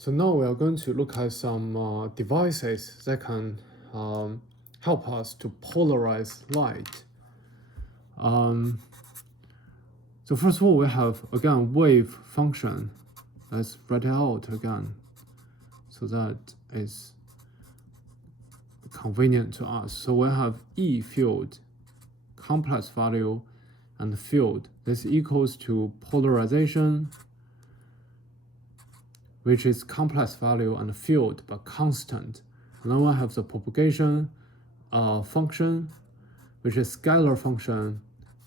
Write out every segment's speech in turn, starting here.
So now we are going to look at some devices that can help us to polarize light. So first of all, we have, again, wave function. Let's write it out again so that it's convenient to us. So we have E field, complex value, and field. This equals to polarization, which is complex value and field, but constant. And then we have the propagation function, which is scalar function,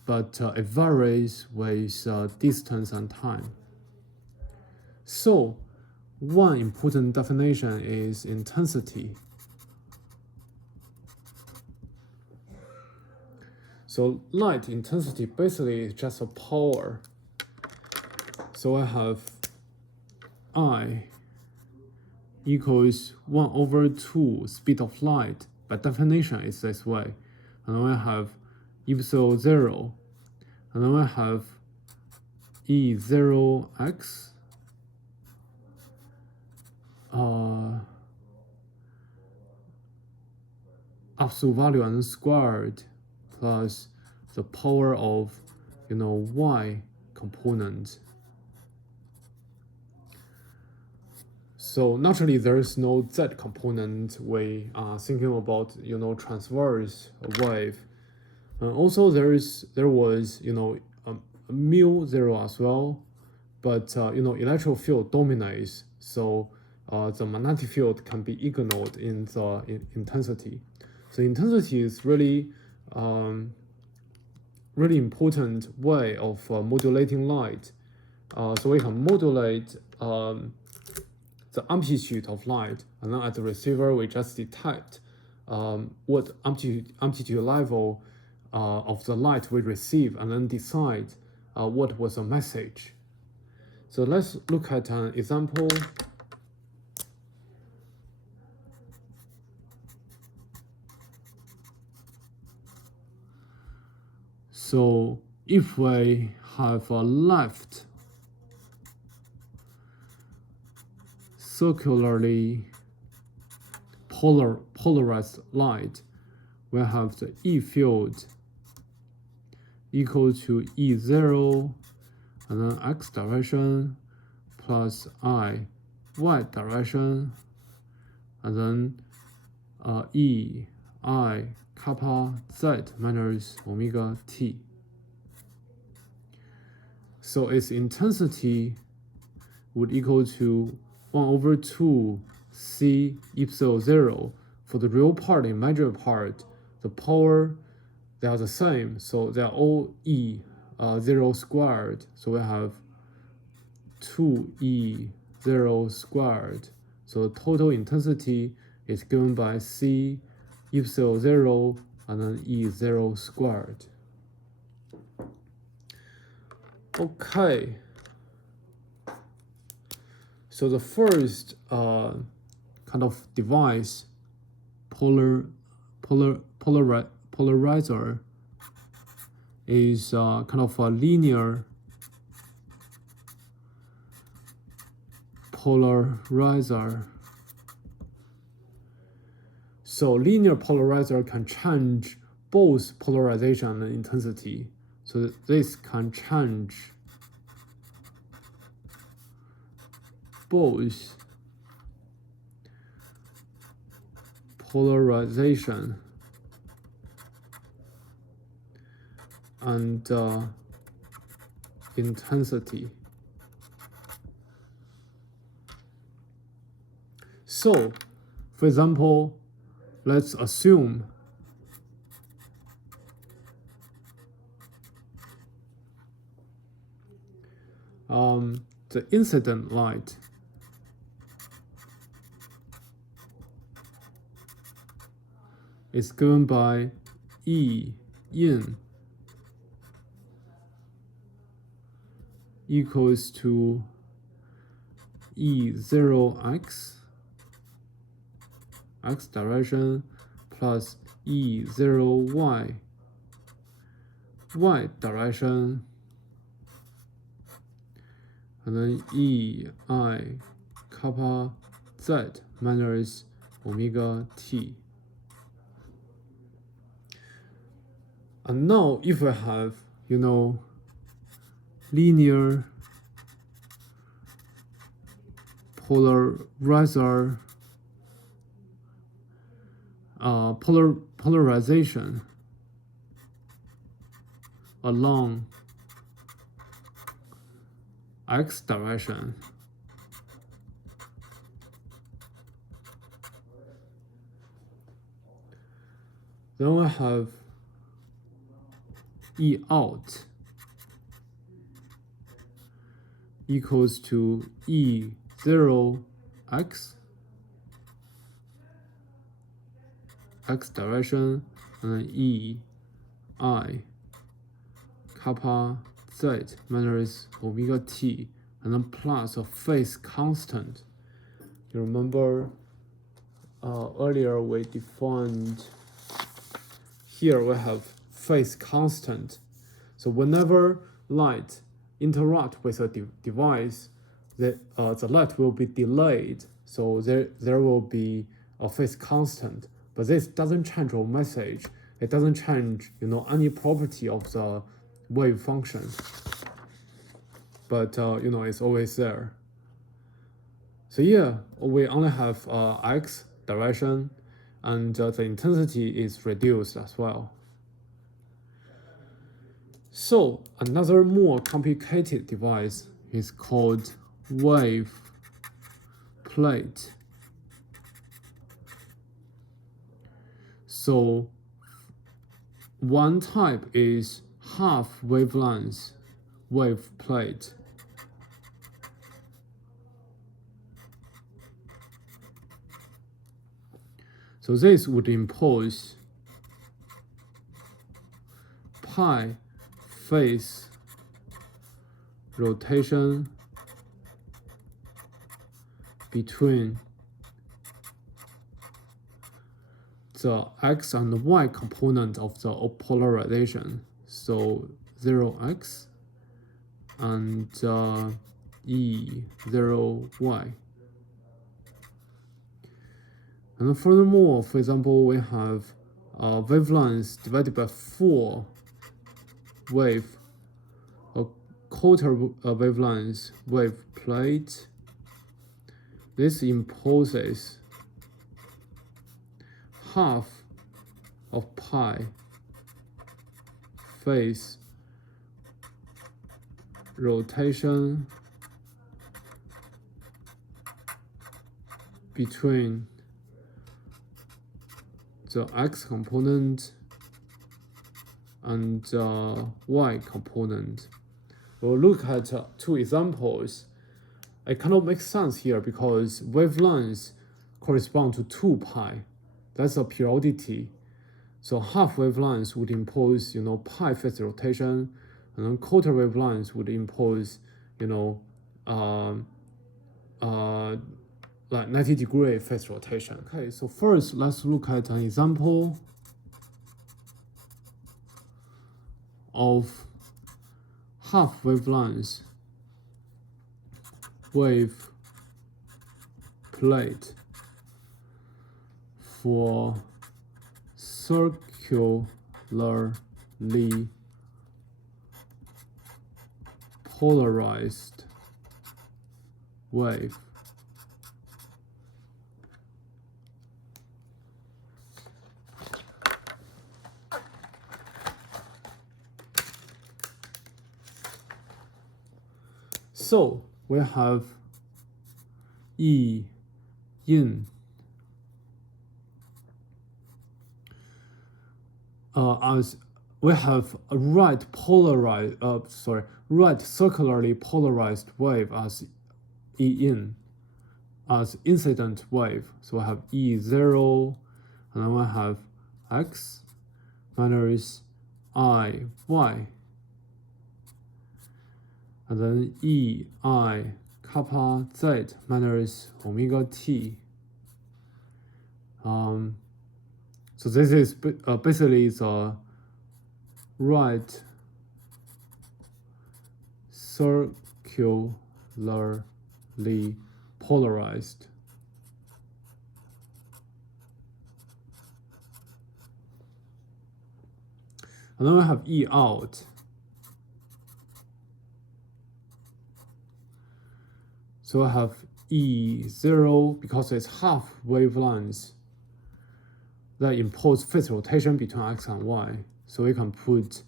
but it varies with distance and time. So one important definition is intensity. So light intensity basically is just a power. So I have I equals 1/2 speed of light. By definition, it's this way. And then I have epsilon 0. And then I have E0x absolute value and squared plus the power of y component. So naturally there is no z component we are thinking about transverse wave. And also there was mu 0 as well, but electric field dominates, so the magnetic field can be ignored in the intensity. So intensity is really really important way of modulating light. So we can modulate the amplitude of light, and then at the receiver we just detect what amplitude level of the light we receive, and then decide what was the message. So let's look at an example. So if we have a left circularly polarized light, we have the E field equal to E0 and then x direction plus I y direction, and then E I kappa z minus omega t. So its intensity would equal to 1/2 c epsilon 0. For the real part, imaginary part, the power, they are the same, so they are all E0 squared. So we have 2E0 squared. So the total intensity is given by c epsilon 0 and then E0 squared. Okay. So the first kind of device, polarizer, is kind of a linear polarizer. So linear polarizer can change both polarization and intensity. So this can change both polarization and intensity. So, for example, let's assume the incident light is given by E in equals to E0x x direction plus E0y y direction, and then EI kappa z minus omega t. And now if we have, linear polarizer polarization along x direction, then we have E out equals to E0 x direction, and E I kappa z minus omega t, and then plus a phase constant. You remember earlier we defined, here we have phase constant. So whenever light interact with a device, the light will be delayed. So there will be a phase constant. But this doesn't change our message. It doesn't change, any property of the wave function. But it's always there. So yeah, we only have x direction, and the intensity is reduced as well. So another more complicated device is called wave plate. So one type is half wavelength wave plate. So this would impose pi phase rotation between the x and y component of the polarization. So 0x and E0y. And furthermore, for example, we have wavelength divided by 4 wave, a quarter wavelength wave plate. This imposes half of pi phase rotation between the x component and y component. We'll look at 2 examples. It cannot make sense here because wavelengths correspond to 2 pi. That's a periodicity. So half wavelengths would impose, pi phase rotation, and then quarter wavelengths would impose, like 90-degree phase rotation. Okay, so first let's look at an example of half wavelength wave plate for circularly polarized wave. So we have E in as we have a right circularly polarized wave as E in as incident wave. So we have E0, and then we have x minus I y, and then E I kappa z minus omega t. So this is basically the right circularly polarized. And then we have E out. So I have E0 because it's half wavelengths that impose phase rotation between x and y. So we can put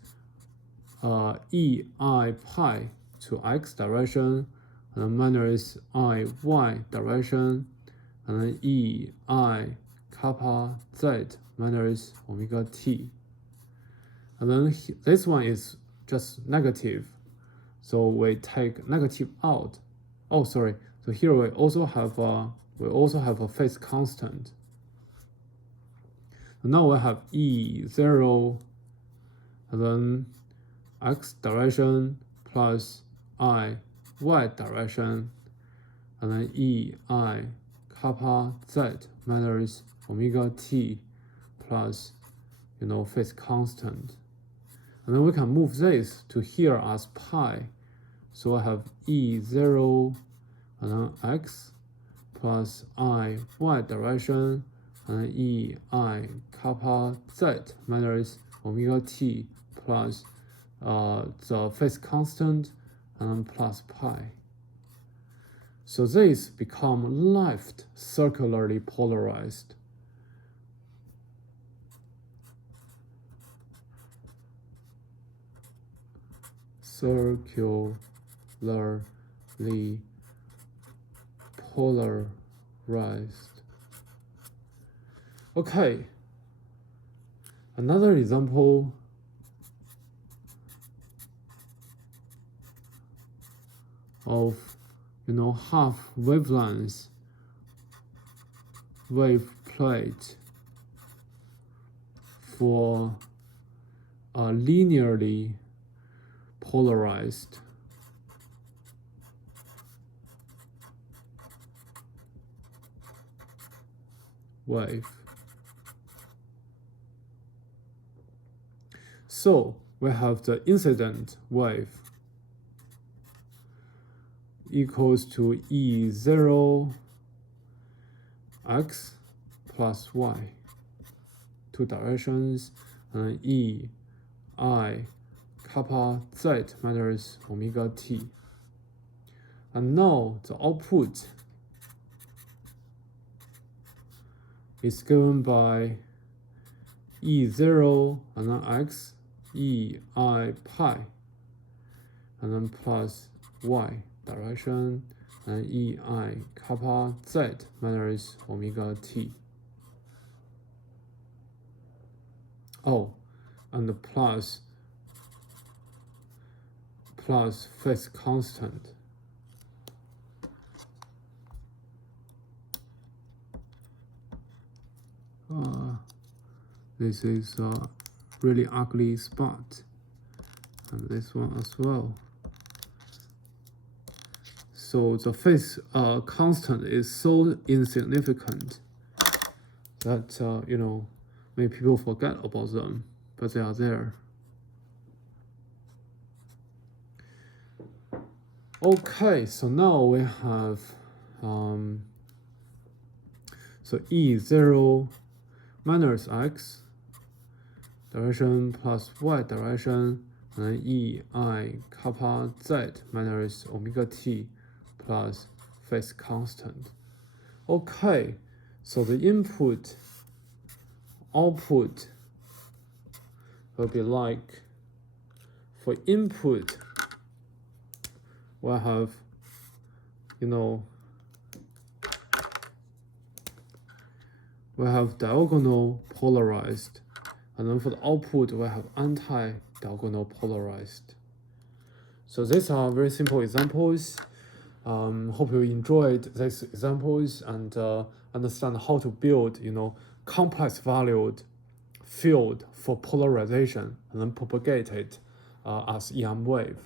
EI pi to x direction, and then minus I y direction, and then EI kappa z minus omega t. And then this one is just negative, so we take negative out. Oh, sorry. So here we also have a phase constant. And now we have E0, and then x direction plus I y direction, and then EI kappa z minus omega t plus, phase constant. And then we can move this to here as pi. So I have E0 and then x plus I y direction, and then EI kappa z minus omega t plus the phase constant, and then plus pi. So this become left circularly polarized. Circularly polarized. Okay, another example of half wavelength wave plate for a linearly polarized wave. So we have the incident wave equals to E0 x plus y, two directions, and EI kappa z minus omega t. And now the output is given by E0 and then x, EI pi, and then plus y direction, and EI kappa z minus omega t. Oh, and the plus phase constant. This is a really ugly spot, and this one as well. So the phase constant is so insignificant that many people forget about them, but they are there. Okay, so now we have so E0 minus x direction plus y direction, and EI kappa z minus omega t plus phase constant. Okay, so the output will be like, for input we'll have we have diagonal polarized, and then for the output we have anti-diagonal polarized. So these are very simple examples. Hope you enjoyed these examples and understand how to build complex valued field for polarization and then propagate it as EM wave.